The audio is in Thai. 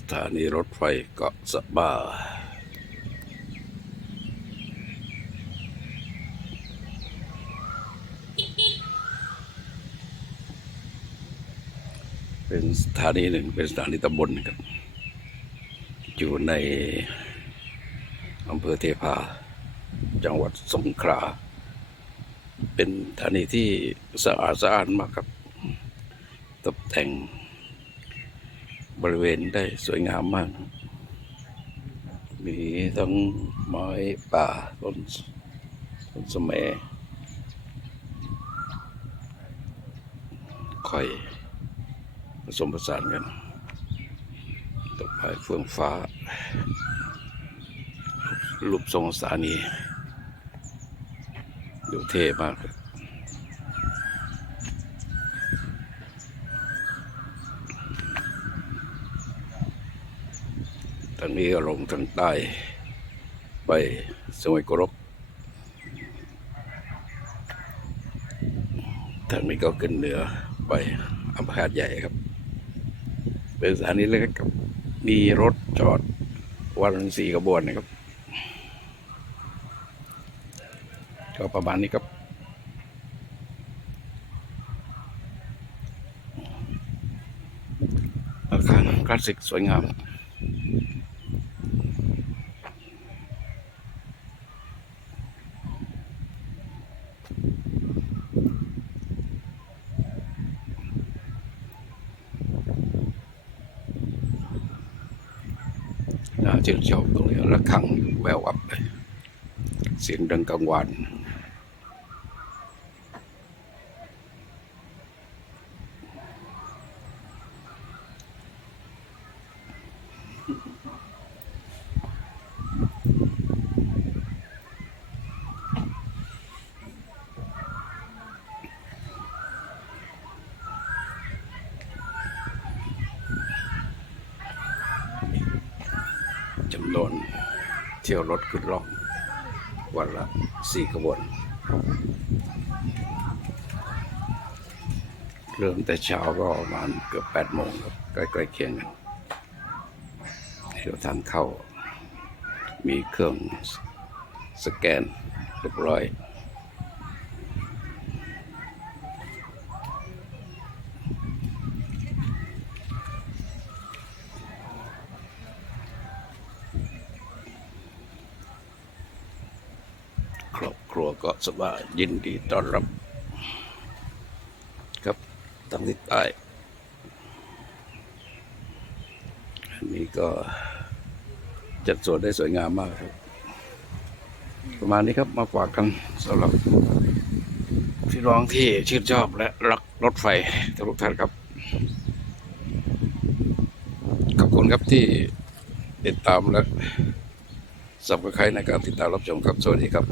สถานีรถไฟเกาะสะบ้า เป็นสถานีหนึ่งเป็นสถานีตำบลนะครับ อยู่ในอำเภอเทพา จังหวัดสงขลา เป็นสถานีที่สะอาดสะอาดมากครับ ตกแต่ง บริเวณได้สวยงามมาก มีทั้งไม้ป่าต้นต้นสมัยค่อยผสมผสานกันตกไปเฟื่องฟ้า รูปทรงสถานี ดูเท่มากเลยางนี้ก็ลงทางใต้ ไปสวยกรกทางนี้ก็ขึ้นเหนือไปอำเภอหาดใหญ่ครับ เป็นสถานีเล็กๆครับมีรถจอดวันสี่ขบวนนะครับ ก็ประมาณนี้ครับอาคารคลาสสิกสวยงาม น่าชื่นชมตรงนี้ระฆังแวววับเลยเสียงดังกังวาน จำนวนเที่ยวรถขึ้นล่อง วันละสี่ขบวน เริ่มแต่เช้าก็ประมาณเกือบแปดโมงครับใกล้ๆเคียงกันเดี๋ยวทางเข้า มีเครื่องสแกนเรียบร้อย วก็สบายยินดีต้อนรับ ครับทางทิศใต้อันนี้ก็จัดสวนได้สวยงามมากครับ ประมาณนี้ครับมาฝากกันสำหรับพี่น้องที่ชื่นชอบและรักรถไฟทุกท่านครับ ขอบคุณครับที่ติดตามและสับสไครในการติดตามรับชมครับ สวัสดีครับ